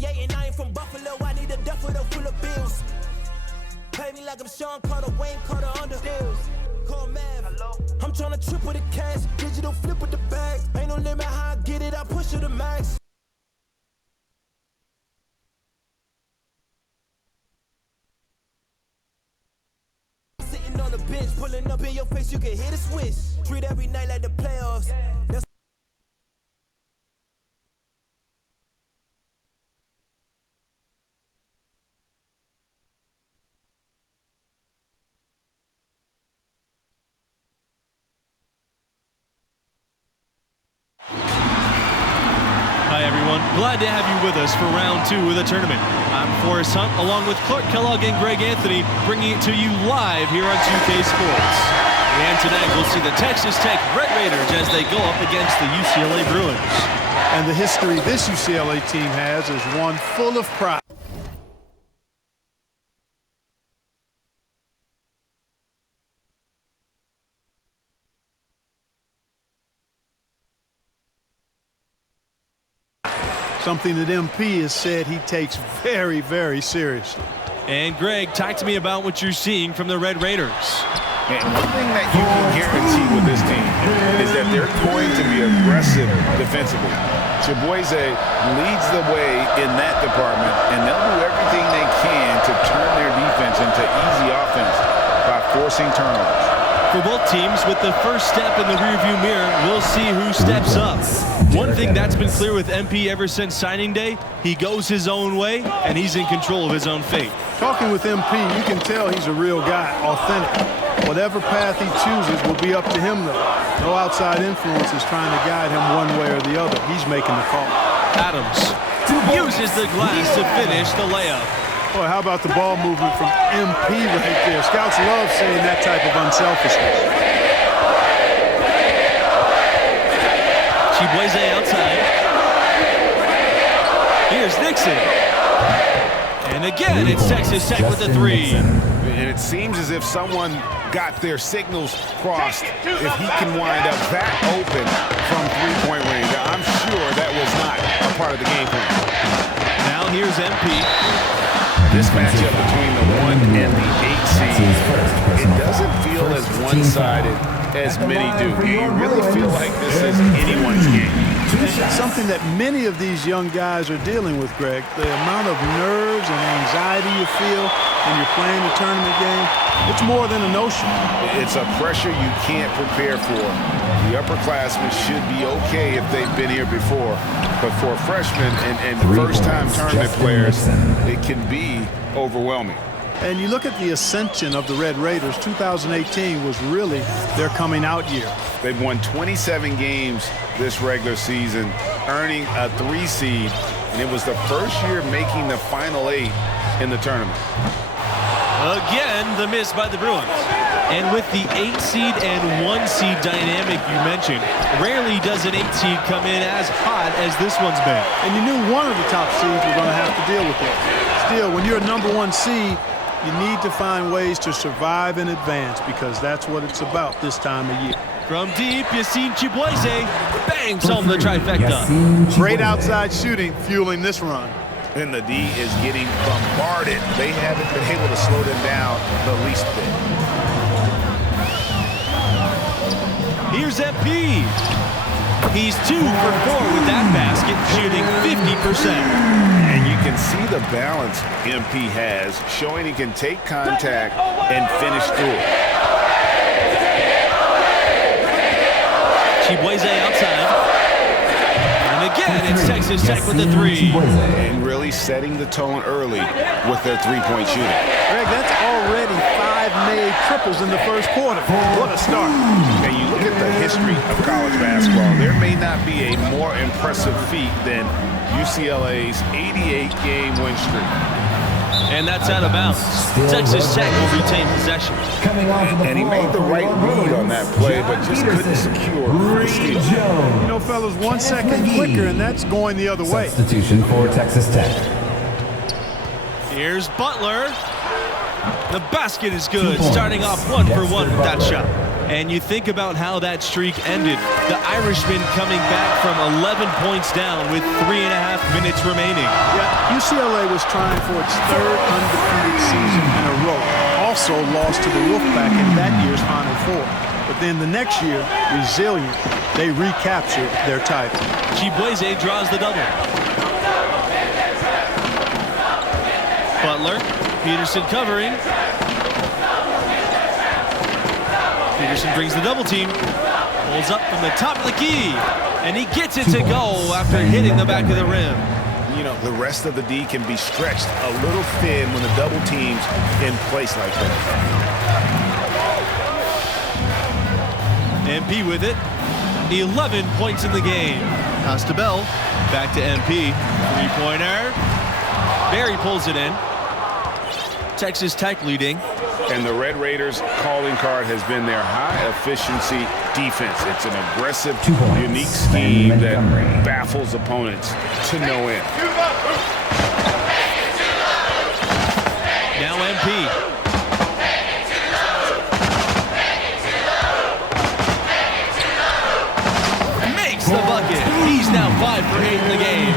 creating. I ain't from Buffalo. I need a duffel full of bills. Pay me like I'm Sean Carter, Wayne Carter under deals. Call Mav. I'm trying to triple the cash. Digital flip with the bag. Ain't no limit how I get it. I push to the max. Sitting on the bench, pulling up in your face. You can hear the switch. Treat every night like the playoffs. That's Hi everyone, glad to have you with us for round 2 of the tournament. I'm Forrest Hunt along with Clark Kellogg and Greg Anthony, bringing it to you live here on 2K Sports. And tonight we'll see the Texas Tech Red Raiders as they go up against the UCLA Bruins. And the history this UCLA team has is one full of pride. Something that MP has said he takes very, very seriously. And Greg, talk to me about what you're seeing from the Red Raiders. And one thing that you can guarantee with this team is that they're going to be aggressive defensively. Chiboise leads the way in that department, and they'll do everything they can to turn their defense into easy offense by forcing turnovers. For both teams, with the first step in the rearview mirror, we'll see who steps up. One thing that's been clear with MP ever since signing day, he goes his own way, and he's in control of his own fate. Talking with MP, you can tell he's a real guy, authentic. Whatever path he chooses will be up to him, though. No outside influence is trying to guide him one way or the other. He's making the call. Adams uses the glass to finish the layup. Boy, how about the ball movement from MP right there? Scouts love seeing that type of unselfishness. Chiboise outside. Here's Nixon. And again, it's Texas Tech with the 3. And it seems as if someone got their signals crossed if he can wind up that open from three-point range. I'm sure that was not a part of the game plan. Now here's MP. This matchup between the 1 and the 8 seed, it doesn't feel as one-sided as many do. You really feel like this is anyone's game. Something that many of these young guys are dealing with, Greg. The amount of nerves and anxiety you feel when you're playing a tournament game, it's more than a notion. It's a pressure you can't prepare for. The upperclassmen should be okay if they've been here before. But for freshmen and first-time tournament players, it can be overwhelming. And you look at the ascension of the Red Raiders, 2018 was really their coming-out year. They've won 27 games this regular season, earning a 3 seed, and it was the first year making the Final 8 in the tournament. Again, the miss by the Bruins. And with the 8 seed and 1 seed dynamic you mentioned, rarely does an 8 seed come in as hot as this one's been. And you knew one of the top seeds were going to have to deal with it. Still, when you're a number 1 seed, you need to find ways to survive and advance because that's what it's about this time of year. From deep, Yassine Chiboise bangs home the trifecta. Great outside shooting fueling this run. And the D is getting bombarded. They haven't been able to slow them down the least bit. Here's MP. He's 2 for 4 with that basket, shooting 50%. And you can see the balance MP has, showing he can take contact and finish through it. Chiboise outside. And again, it's Texas Tech with the 3. And really setting the tone early with their three-point shooting. Greg, that's already 5 made triples in the first quarter. What a start. And you look at the history of college basketball, there may not be a more impressive feat than UCLA's 88-game win streak. And that's out of bounds. Texas Tech will retain possession. And he made the right read on that play, but just couldn't secure the steal. You know, fellas, 1 second quicker, and that's going the other way. Substitution for Texas Tech. Here's Butler. The basket is good, starting off 1 for 1 with that shot. And you think about how that streak ended. The Irishman coming back from 11 points down with 3.5 minutes remaining. Yeah, UCLA was trying for its third undefeated season in a row. Also lost to the Wolfpack in that year's Final Four. But then the next year, resilient, they recaptured their title. Chibueze draws the double. Butler, Peterson covering. Peterson brings the double team. Pulls up from the top of the key. And he gets it to go after hitting the back of the rim. You know, the rest of the D can be stretched a little thin when the double team's in place like that. MP with it. 11 points in the game. Costabel back to MP. Three-pointer. Barry pulls it in. Texas Tech leading. And the Red Raiders' calling card has been their high-efficiency defense. It's an aggressive, unique scheme that baffles opponents to no end. Now MP. Makes the bucket. He's now 5 for 8 in the game.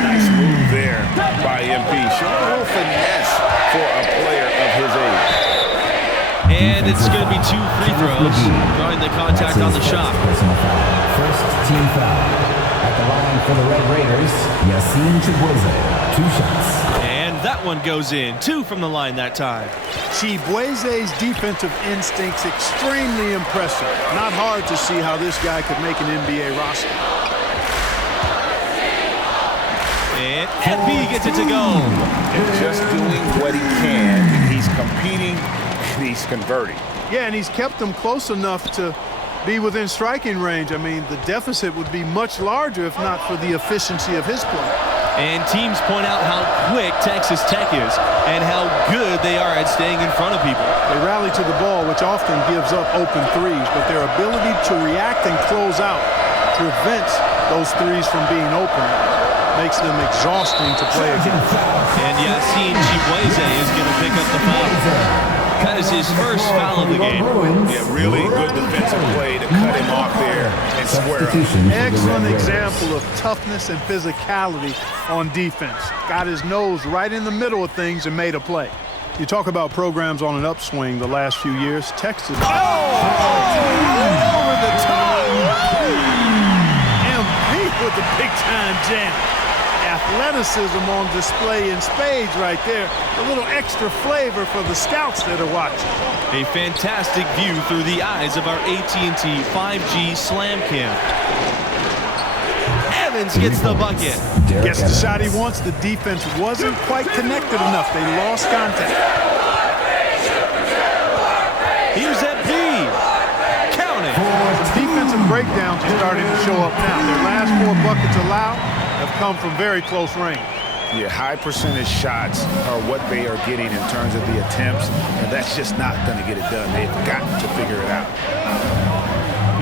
Nice move there by MP. Showing a little finesse for a player of his age. And it's going to be 2 free throws, drawing the contact on the shot. First team foul. At the line for the Red Raiders, Yassine Chibueze. 2 shots. And that one goes in. 2 from the line that time. Chibueze's defensive instincts extremely impressive. Not hard to see how this guy could make an NBA roster. And MP gets it to go. Just doing what he can. He's competing. He's converting. Yeah, and he's kept them close enough to be within striking range. I mean, the deficit would be much larger if not for the efficiency of his play. And teams point out how quick Texas Tech is and how good they are at staying in front of people. They rally to the ball, which often gives up open threes, but their ability to react and close out prevents those threes from being open. Makes them exhausting to play against. And Yassine Chibueze is going to pick up the foul. That is his first foul of the game. Yeah, really good defensive play to cut him off there and square up. Excellent example of toughness and physicality on defense. Got his nose right in the middle of things and made a play. You talk about programs on an upswing the last few years. Texas. Oh! Over the top! MP with the big-time jam. Athleticism on display in spades right there. A little extra flavor for the scouts that are watching. A fantastic view through the eyes of our AT&T 5G Slam Cam. Evans gets the bucket. Gets the shot he wants. The defense wasn't quite connected enough. They lost contact. Here's MP. Count it. The defensive breakdowns are starting to show up now. Their last 4 buckets allowed have come from very close range. Yeah, high percentage shots are what they are getting in terms of the attempts, and that's just not going to get it done. They've got to figure it out.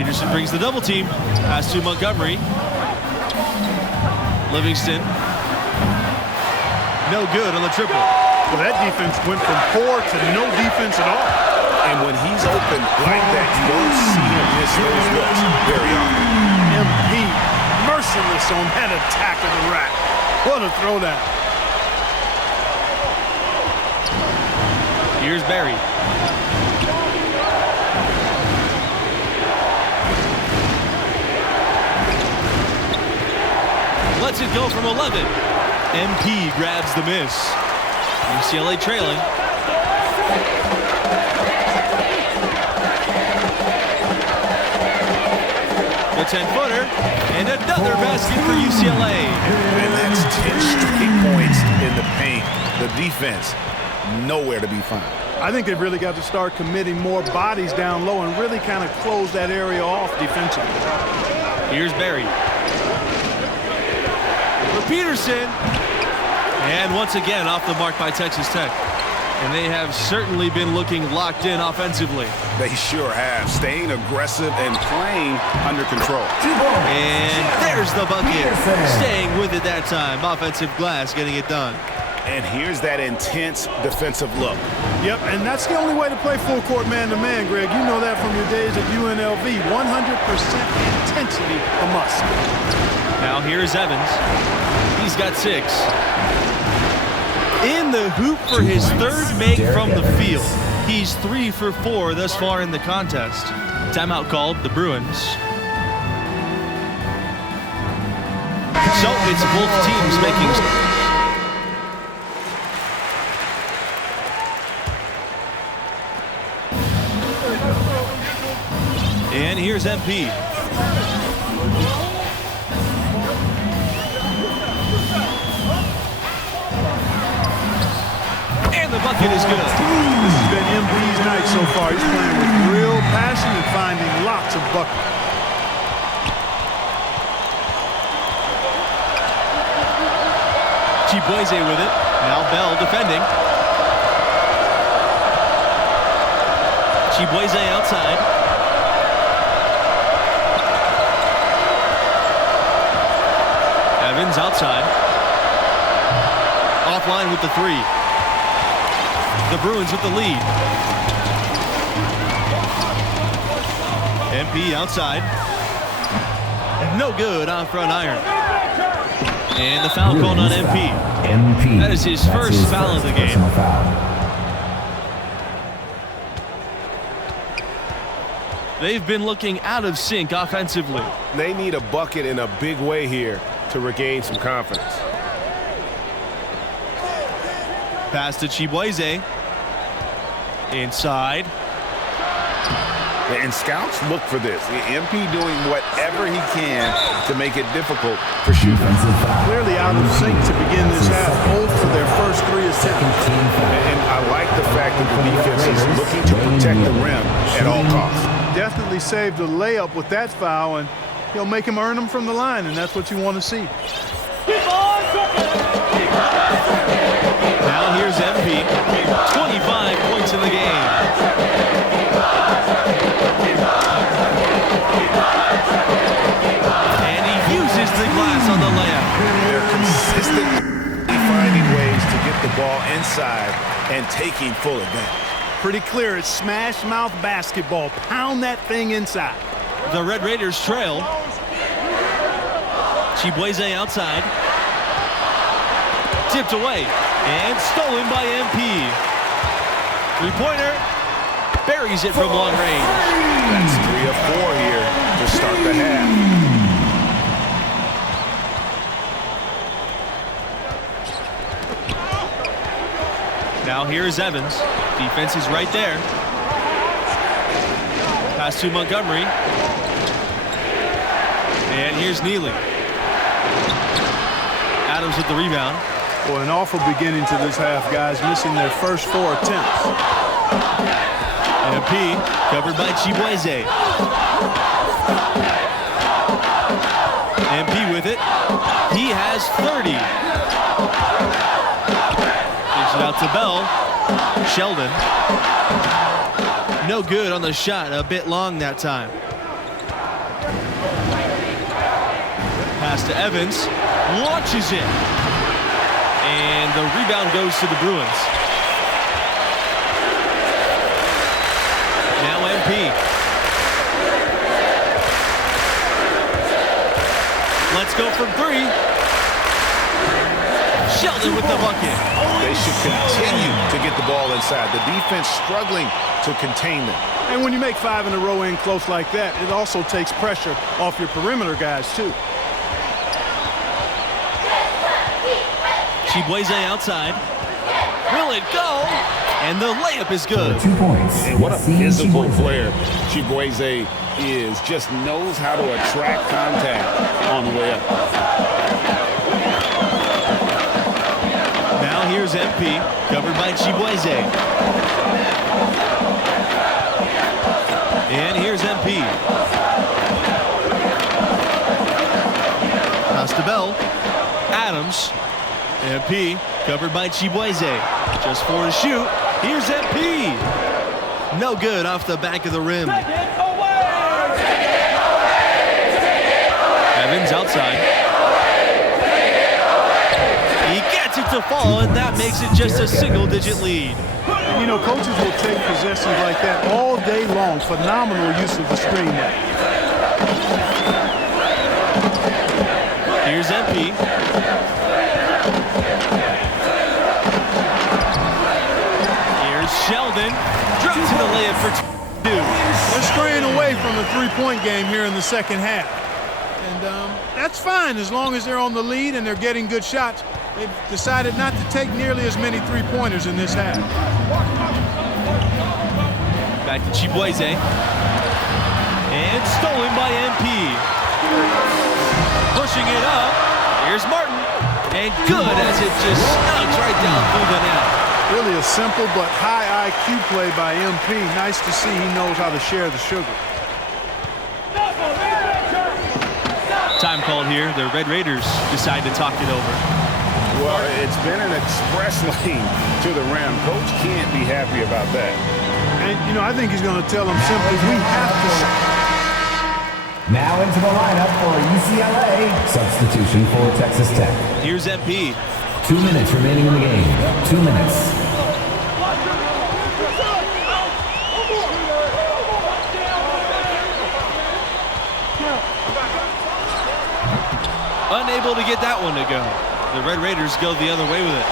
Peterson brings the double team. Pass to Montgomery. Livingston. No good on the triple. Well, that defense went from poor to no defense at all. And when he's open like that, you don't see him miss those looks very often. MP merciless on that attack of the rack. What a throwdown. Here's Barry. Lets it go from 11. MP grabs the miss. UCLA trailing. The 10-footer, and another basket for UCLA. And that's 10 straight points in the paint. The defense, nowhere to be found. I think they've really got to start committing more bodies down low and really kind of close that area off defensively. Here's Barry. For Peterson. And once again, off the mark by Texas Tech. And they have certainly been looking locked in offensively. They sure have. Staying aggressive and playing under control. And there's the bucket. Staying with it that time. Offensive glass getting it done. And here's that intense defensive look. Yep, and that's the only way to play full court man-to-man, Greg. You know that from your days at UNLV. 100% intensity a must. Now here's Evans. He's got 6. In the hoop for his third make from the field. He's 3 for 4 thus far in the contest. Timeout called, the Bruins. So it's both teams making... And here's MP. And the bucket is good. This has been MP's night so far. He's playing with real passion and finding lots of buckets. Chibueze with it. Now Bell defending. Chibueze outside. Evans outside. Offline with the 3. The Bruins with the lead. MP outside. No good on front iron. And the foul called on MP. That is his first foul of the game. They've been looking out of sync offensively. They need a bucket in a big way here to regain some confidence. Pass to Chibueze. Inside. And scouts look for this. MP doing whatever he can to make it difficult for shooters. Clearly out of sync to begin this half. Both for their first 3 attempts. And I like the fact that the defense is looking to protect the rim at all costs. Definitely saved a layup with that foul, and he'll make him earn them from the line, and that's what you want to see. Now here's MP. 25 points in the game. And he uses the glass on the layup. They're consistently finding ways to get the ball inside and taking full advantage. Pretty clear. It's smash mouth basketball. Pound that thing inside. The Red Raiders trail. Chibueze outside. Tipped away and stolen by MP. 3-pointer. Buries it from long range. That's 3 of 4 here to start the half. Now here's Evans. Defense is right there. Pass to Montgomery. And here's Neely. Adams with the rebound. Well, an awful beginning to this half, guys, missing their first 4 attempts. MP covered by Chibueze. MP with it. He has 30. Gives it out to Bell. Sheldon. No good on the shot. A bit long that time. Pass to Evans. Launches it. And the rebound goes to the Bruins. Now MP. Let's go from 3. Sheldon with the bucket. They should continue to get the ball inside. The defense struggling to contain them. And when you make 5 in a row in close like that, it also takes pressure off your perimeter guys, too. Chibueze outside. Will it go? And the layup is good. 2 points. And what a physical player Chibueze is. Just knows how to attract contact on the way up. Now here's MP, covered by Chibueze. And here's MP. Pass to Bell. Adams. MP, covered by Chibueze. Just for a shoot. Here's MP. No good off the back of the rim. Evans outside. He gets it to to fall, and that makes it just a single-digit lead. And, you know, coaches will take possessions like that all day long. Phenomenal use of the screen there. Here's MP. Here's Sheldon. Drops in the layup for 2. They're straying away from the three-point game here in the second half. And that's fine as long as they're on the lead and they're getting good shots. They've decided not to take nearly as many three-pointers in this half. Back to Chibueze. And stolen by MP. Pushing it up. Here's Martin. And good as it just snugs right down through the net. Really a simple but high IQ play by MP. Nice to see he knows how to share the sugar. Time called here. The Red Raiders decide to talk it over. Well, it's been an express lane to the rim. Coach can't be happy about that. And, you know, I think he's going to tell them simply, we have to. Now into the lineup for UCLA. Substitution for Texas Tech. Here's MP. 2 minutes remaining in the game. 2 minutes. Unable to get that one to go. The Red Raiders go the other way with it.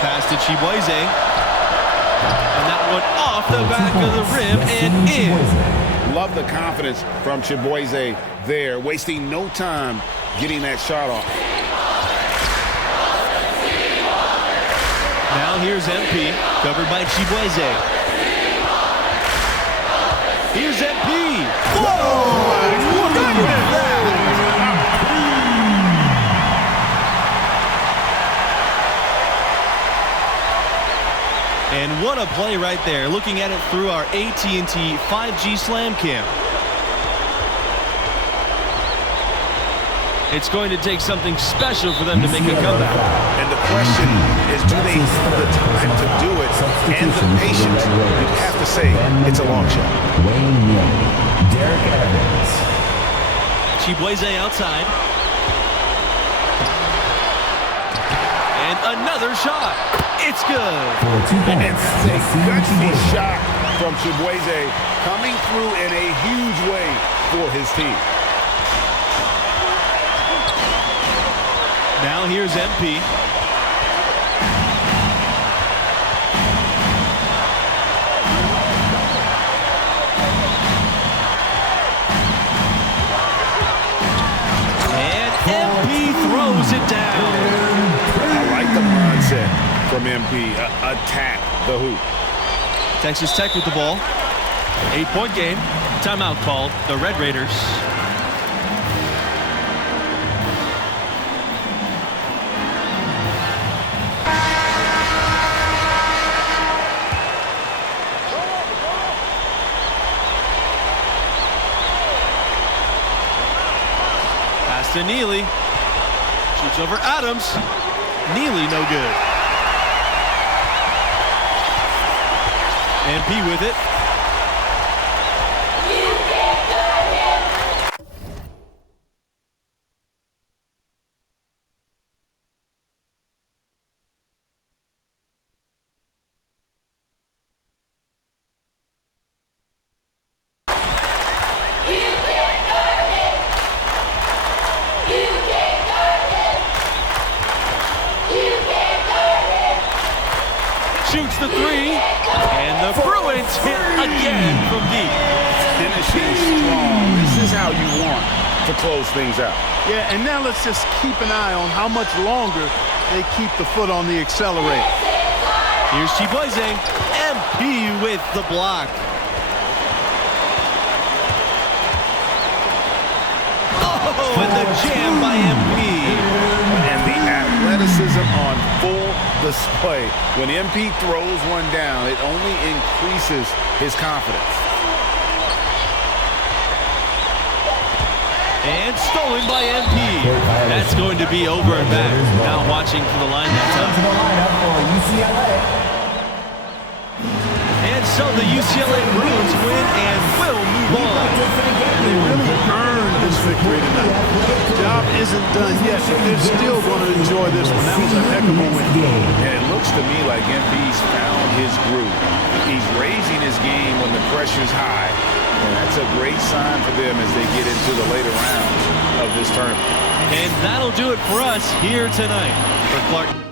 Pass to Chibueze. And that one off the back of the rim and in. Love the confidence from Chibueze there, wasting no time getting that shot off. Now here's MP, covered by Chibueze. Here's MP. Whoa! Look at that! And what a play right there, looking at it through our AT&T 5G Slam Cam. It's going to take something special for them to make a comeback. And the question is, do they have the time to do it and the patience? You'd have to say it's a long shot. Wayne Neal, Derek Evans. Chibueze outside. And another shot. It's good. For 2 And points. that's a gutsy shot from Chibueze, coming through in a huge way for his team. Now here's MP. And MP throws it down. I like the mindset from MP. Attack the hoop. Texas Tech with the ball. 8-point game. Timeout called. The Red Raiders. Pass to Neely. Shoots over Adams. Neely no good. MP with it. Shoots the three, and the Bruins hit again from deep. Finishing strong. This is how you want to close things out. Yeah, and now let's just keep an eye on how much longer they keep the foot on the accelerator. Here's Chibueze. MP with the block. Oh, and the jam by MP. And the athleticism on full display. When MP throws one down, it only increases his confidence. And stolen by MP. That's going to be over and back. Now watching for the line that To time. the lineup for UCLA. And so the UCLA Bruins win and will move on. They really earned this victory tonight. The job isn't done yet, but they're still going to enjoy this one. That was a heck of a win. And it looks to me like MP's found his groove. He's raising his game when the pressure's high, and that's a great sign for them as they get into the later rounds of this tournament. And that'll do it for us here tonight. For Clark.